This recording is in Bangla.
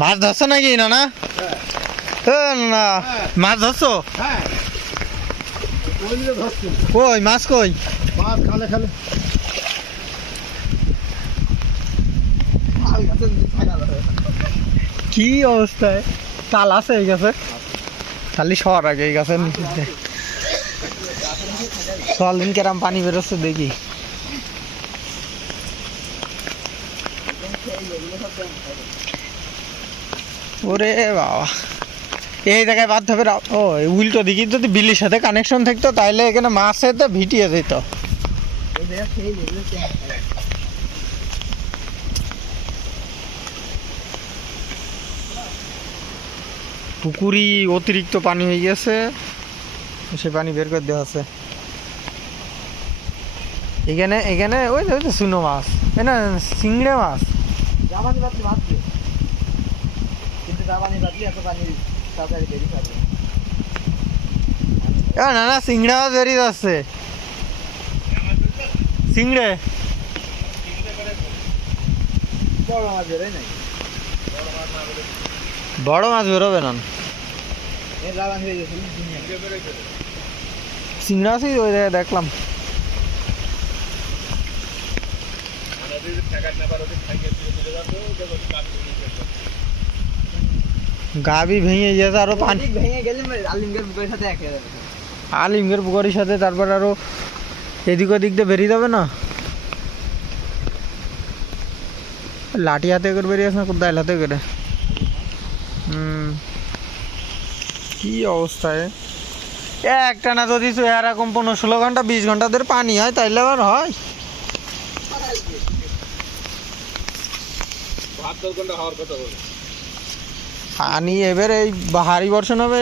মাছ ধরছো নাকি না? না, মাছ ধরছো? কই, মাছ কই? মাছ কি অবস্থায়? তাল আছে এই গাছে? খালি শহর আগে এই গাছের নিচে দিন কেরাম পানি বেরোচ্ছে দেখি। ওরে বাবা। এই জায়গায় বাদ হবে ও উল্টো দিকে যদি বিলির সাথে কানেকশন থাকতো তাহলে এখানে মাছ তো ভিটিয়ে পুকুরি অতিরিক্ত পানি হয়ে গেছে। সে পানি বের করে দেওয়া আছে। এখানে এখানে, ওই তো শুনো মাছ। না, চিংড়ে মাছ। জামানি বাতলি মাছ দিয়ে। কিন্তু জামানি বাতলি এত পানি তাড়াতাড়ি বেরিয়ে যাবে। এ না না মাছ বেরিয়ে যাচ্ছে। চিংড়ে বড় মাছ বেরোয় নাই। বড় মাছ বেরোবে না। হয়ে গেছে আছে ওই জায়গায় দেখলাম। গাবি ভেঙে গেছে আরও পানি ভেঙে গেলে আলিমগের বুকের সাথে একে যাবে। আলিঙ্গের পুকুরের সাথে তারপর আরও এদিক ওদিক দিয়ে বেরিয়ে যাবে না? লাঠি হাতে করে বেরিয়ে আসে না কোদাইল হাতে করে? হুম। কি অবস্থায় একটা না যদি এরকম পনেরো ষোলো ঘণ্টা বিশ ঘণ্টা ধরে পানি হয় তাইলে আবার হয়। পানি এবার এই ভারী বর্ষণ হবে